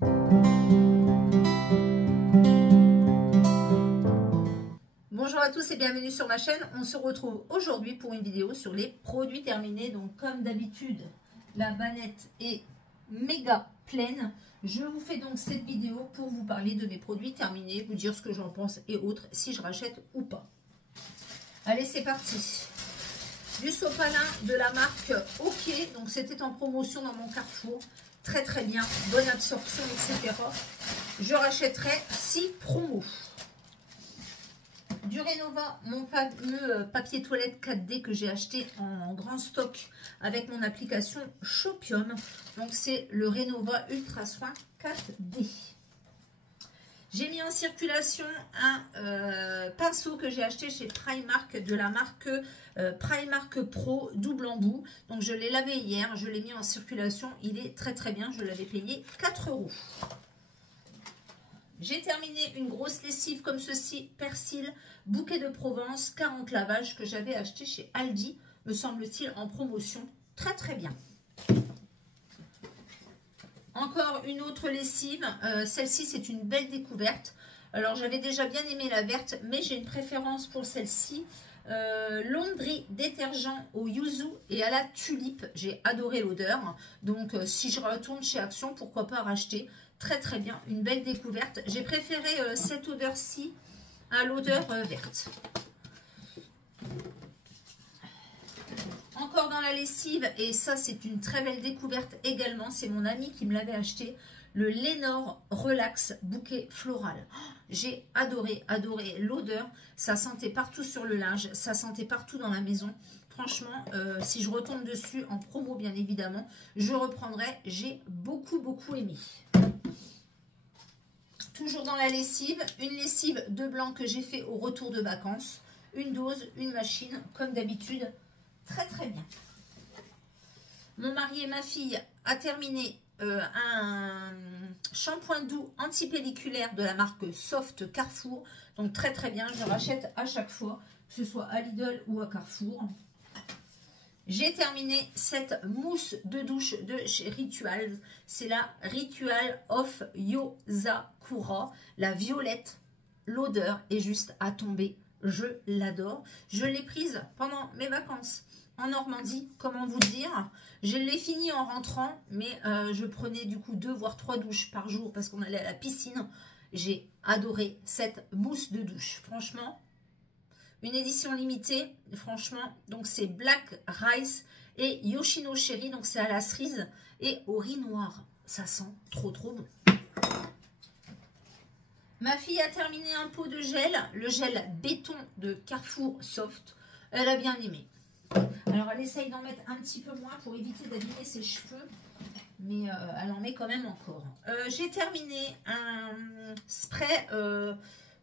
Bonjour à tous et bienvenue sur ma chaîne. On se retrouve aujourd'hui pour une vidéo sur les produits terminés. Donc comme d'habitude, la banette est méga pleine. Je vous fais donc cette vidéo pour vous parler de mes produits terminés, vous dire ce que j'en pense et autres, si je rachète ou pas. Allez, c'est parti. Du sopalin de la marque OK. Donc c'était en promotion dans mon Carrefour. Très très bien, bonne absorption, etc. Je rachèterai 6 promos. Du Renova, mon fameux papier toilette 4D que j'ai acheté en grand stock avec mon application Shopium. Donc c'est le Renova Ultra Soin 4D. J'ai mis en circulation un pinceau que j'ai acheté chez Primark de la marque Primark Pro double embout. Donc je l'ai lavé hier, je l'ai mis en circulation. Il est très très bien, je l'avais payé 4 €. J'ai terminé une grosse lessive comme ceci, persil, bouquet de Provence, 40 lavages que j'avais acheté chez Aldi, me semble-t-il en promotion. Très très bien. Encore une autre lessive, celle-ci c'est une belle découverte. Alors j'avais déjà bien aimé la verte, mais j'ai une préférence pour celle-ci. Laundry détergent au yuzu et à la tulipe. J'ai adoré l'odeur. Donc si je retourne chez Action, pourquoi pas racheter. Très très bien, une belle découverte. J'ai préféré cette odeur-ci à l'odeur verte. Encore dans la lessive, et ça c'est une très belle découverte également, c'est mon ami qui me l'avait acheté, le Lénore Relax bouquet floral. Oh, j'ai adoré l'odeur, ça sentait partout sur le linge, ça sentait partout dans la maison. Franchement, si je retombe dessus en promo bien évidemment, je reprendrai, j'ai beaucoup aimé. Toujours dans la lessive, une lessive de blanc que j'ai fait au retour de vacances, une dose, une machine, comme d'habitude. Très très bien. Mon mari et ma fille a terminé un shampoing doux antipelliculaire de la marque Soft Carrefour. Donc très très bien, je rachète à chaque fois, que ce soit à Lidl ou à Carrefour. J'ai terminé cette mousse de douche de chez Rituals. C'est la Ritual of Yosakura, la violette. L'odeur est juste à tomber. Je l'adore. Je l'ai prise pendant mes vacances en Normandie, comment vous dire. Je l'ai fini en rentrant, mais je prenais du coup 2 voire 3 douches par jour parce qu'on allait à la piscine. J'ai adoré cette mousse de douche. Franchement, une édition limitée, franchement. Donc c'est Black Rice et Yoshino Cherry, donc c'est à la cerise et au riz noir. Ça sent trop bon. Ma fille a terminé un pot de gel, le gel béton de Carrefour Soft. Elle a bien aimé. Alors elle essaye d'en mettre un petit peu moins pour éviter d'abîmer ses cheveux, mais elle en met quand même encore. J'ai terminé un spray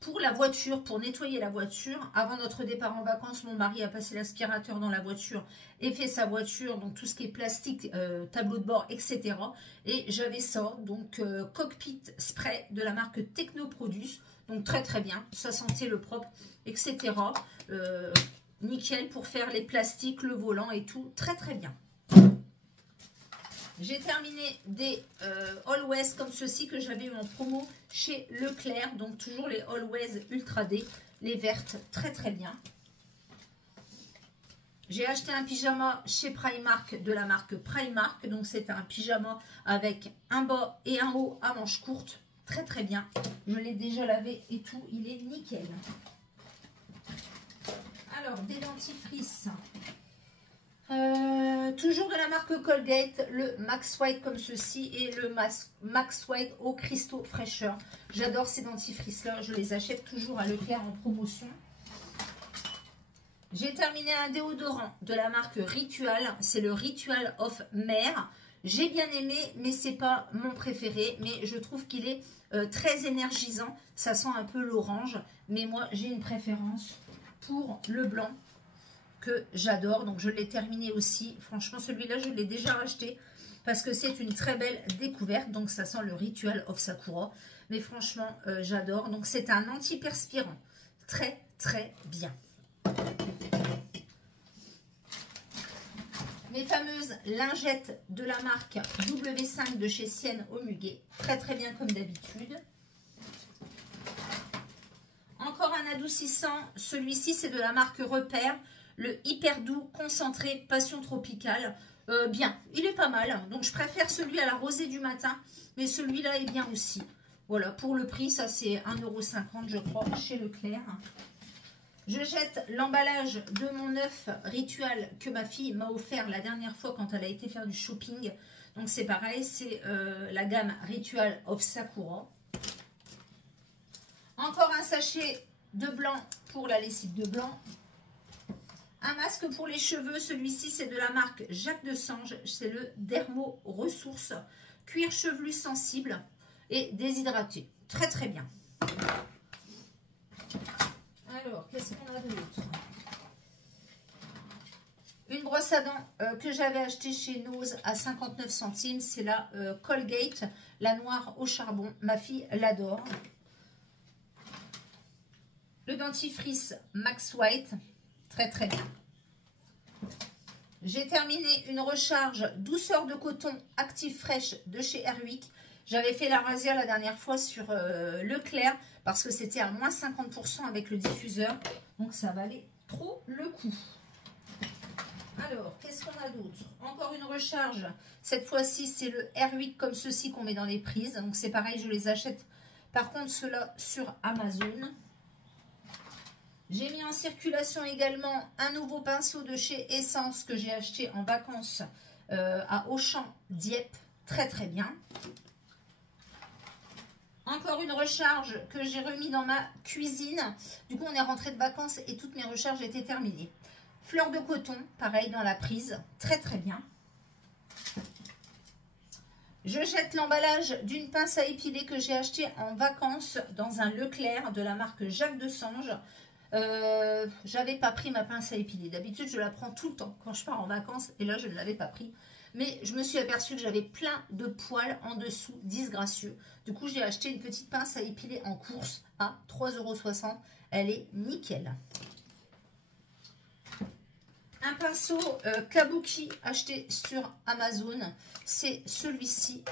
pour la voiture, pour nettoyer la voiture. Avant notre départ en vacances, mon mari a passé l'aspirateur dans la voiture et fait sa voiture, donc tout ce qui est plastique, tableau de bord, etc. Et j'avais ça, donc cockpit spray de la marque Technoproduce, donc très très bien, ça sentait le propre, etc. Nickel pour faire les plastiques, le volant et tout, très très bien. J'ai terminé des Always comme ceci que j'avais eu en promo chez Leclerc. Donc toujours les Always Ultra D, les vertes, très très bien. J'ai acheté un pyjama chez Primark de la marque Primark. Donc c'est un pyjama avec un bas et un haut à manches courtes. Très très bien. Je l'ai déjà lavé et tout, il est nickel. Alors des dentifrices. Toujours de la marque Colgate, le Max White comme ceci et le Max White au cristaux fraîcheur. J'adore ces dentifrices là, je les achète toujours à Leclerc en promotion. J'ai terminé un déodorant de la marque Ritual, c'est le Ritual of Mer. J'ai bien aimé, mais c'est pas mon préféré, mais je trouve qu'il est très énergisant. Ça sent un peu l'orange, mais moi j'ai une préférence pour le blanc que j'adore, donc je l'ai terminé aussi. Franchement celui-là je l'ai déjà racheté parce que c'est une très belle découverte. Donc ça sent le Ritual of Sakura, mais franchement j'adore. Donc c'est un antiperspirant, très très bien. Mes fameuses lingettes de la marque W5 de chez Sienne au muguet. Très très bien comme d'habitude. Encore un adoucissant. Celui-ci, c'est de la marque Repère. Le hyper doux concentré passion tropicale. Bien, il est pas mal. Donc je préfère celui à la rosée du matin. Mais celui-là est bien aussi. Voilà, pour le prix, ça c'est 1,50 € je crois chez Leclerc. Je jette l'emballage de mon œuf Ritual que ma fille m'a offert la dernière fois quand elle a été faire du shopping. Donc c'est pareil, c'est la gamme Ritual of Sakura. Encore un sachet de blanc pour la lessive de blanc. Un masque pour les cheveux, celui-ci c'est de la marque Jacques Desange. C'est le Dermo Ressources cuir chevelu sensible et déshydraté. Très très bien. Alors, qu'est-ce qu'on a d'autre? Une brosse à dents que j'avais achetée chez Nose à 59 centimes. C'est la Colgate, la noire au charbon. Ma fille l'adore. Le dentifrice Max White. Très très bien. J'ai terminé une recharge douceur de coton active fraîche de chez Airwick. J'avais fait la rasière la dernière fois sur Leclerc parce que c'était à moins 50% avec le diffuseur. Donc ça valait trop le coup. Alors, qu'est-ce qu'on a d'autre? Encore une recharge. Cette fois-ci, c'est le Airwick comme ceci qu'on met dans les prises. Donc c'est pareil, je les achète. Par contre, ceux-là sur Amazon. J'ai mis en circulation également un nouveau pinceau de chez Essence que j'ai acheté en vacances à Auchan Dieppe. Très très bien. Encore une recharge que j'ai remis dans ma cuisine. Du coup, on est rentré de vacances et toutes mes recharges étaient terminées. Fleur de coton, pareil dans la prise. Très très bien. Je jette l'emballage d'une pince à épiler que j'ai acheté en vacances dans un Leclerc de la marque Jacques Desange. J'avais pas pris ma pince à épiler. D'habitude, je la prends tout le temps quand je pars en vacances. Et là, je ne l'avais pas pris. Mais je me suis aperçue que j'avais plein de poils en dessous, disgracieux. Du coup, j'ai acheté une petite pince à épiler en course à 3,60 €. Elle est nickel. Un pinceau Kabuki acheté sur Amazon. C'est celui-ci.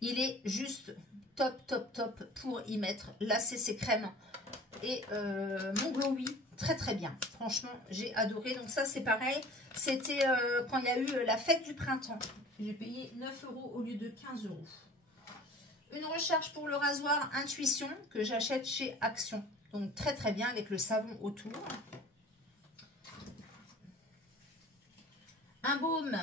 Il est juste top, top, top pour y mettre la CC crème et mon Glowy. Très, très bien. Franchement, j'ai adoré. Donc ça, c'est pareil. C'était quand il y a eu la fête du printemps. J'ai payé 9 € au lieu de 15 €. Une recharge pour le rasoir Intuition que j'achète chez Action. Donc très, très bien avec le savon autour. Un baume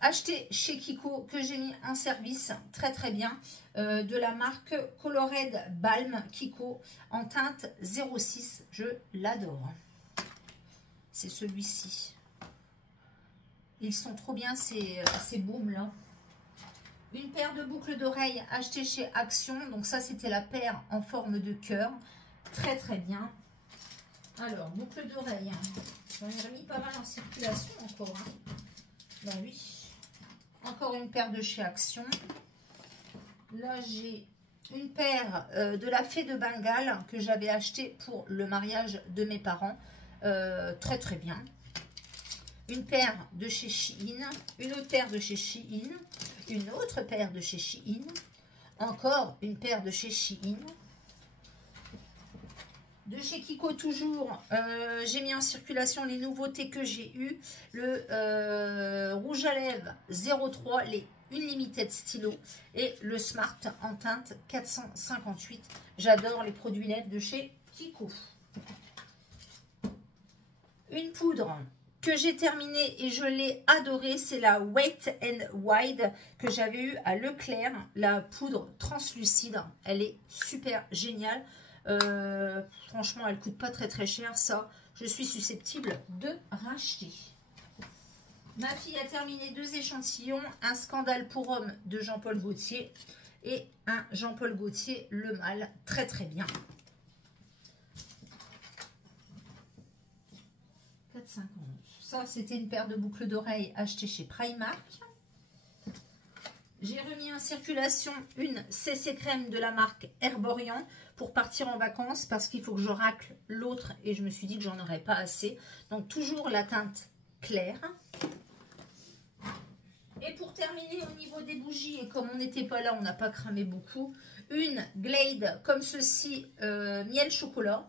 acheté chez Kiko que j'ai mis en service, très très bien, de la marque Colored Balm Kiko en teinte 06, je l'adore. C'est celui-ci. Ils sont trop bien ces baumes là. Une paire de boucles d'oreilles achetées chez Action, donc ça c'était la paire en forme de cœur, très très bien. Alors, boucles d'oreilles. J'en ai remis pas mal en circulation encore. Hein. Ben oui. Encore une paire de chez Action. Là, j'ai une paire de la Fée de Bengale que j'avais acheté pour le mariage de mes parents. Très très bien. Une paire de chez Shein. Une autre paire de chez Shein. Une autre paire de chez Shein. Encore une paire de chez Shein. De chez Kiko toujours, j'ai mis en circulation les nouveautés que j'ai eues. Le rouge à lèvres 03, les Unlimited Stylo et le Smart en teinte 458. J'adore les produits lèvres de chez Kiko. Une poudre que j'ai terminée et je l'ai adorée, c'est la Wet n Wild que j'avais eue à Leclerc. La poudre translucide, elle est super géniale. Franchement, elle coûte pas très très cher, ça. Je suis susceptible de racheter. Ma fille a terminé 2 échantillons, un Scandale pour homme de Jean-Paul Gaultier et un Jean-Paul Gaultier Le Mâle, très très bien. 4,50. Ça, c'était une paire de boucles d'oreilles achetées chez Primark. J'ai remis en circulation une CC crème de la marque Herborian pour partir en vacances parce qu'il faut que je racle l'autre et je me suis dit que j'en aurais pas assez. Donc toujours la teinte claire. Et pour terminer au niveau des bougies, et comme on n'était pas là, on n'a pas cramé beaucoup, une Glade comme ceci, miel chocolat.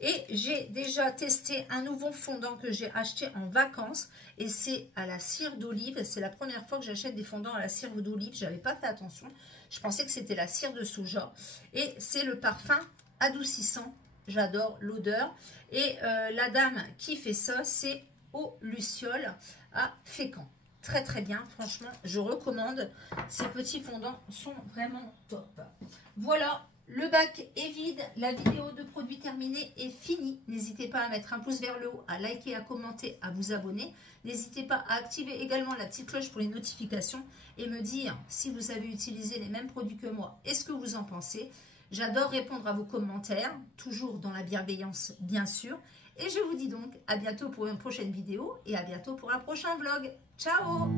Et j'ai déjà testé un nouveau fondant que j'ai acheté en vacances. Et c'est à la cire d'olive. C'est la première fois que j'achète des fondants à la cire d'olive. Je n'avais pas fait attention. Je pensais que c'était la cire de soja. Et c'est le parfum adoucissant. J'adore l'odeur. Et la dame qui fait ça, c'est Eau Luciole à Fécamp. Très très bien, franchement, je recommande. Ces petits fondants sont vraiment top. Voilà, le bac est vide. La vidéo de produits terminée est finie. N'hésitez pas à mettre un pouce vers le haut, à liker, à commenter, à vous abonner. N'hésitez pas à activer également la petite cloche pour les notifications et me dire si vous avez utilisé les mêmes produits que moi et ce que vous en pensez. J'adore répondre à vos commentaires, toujours dans la bienveillance bien sûr. Et je vous dis donc à bientôt pour une prochaine vidéo et à bientôt pour un prochain vlog. Ciao!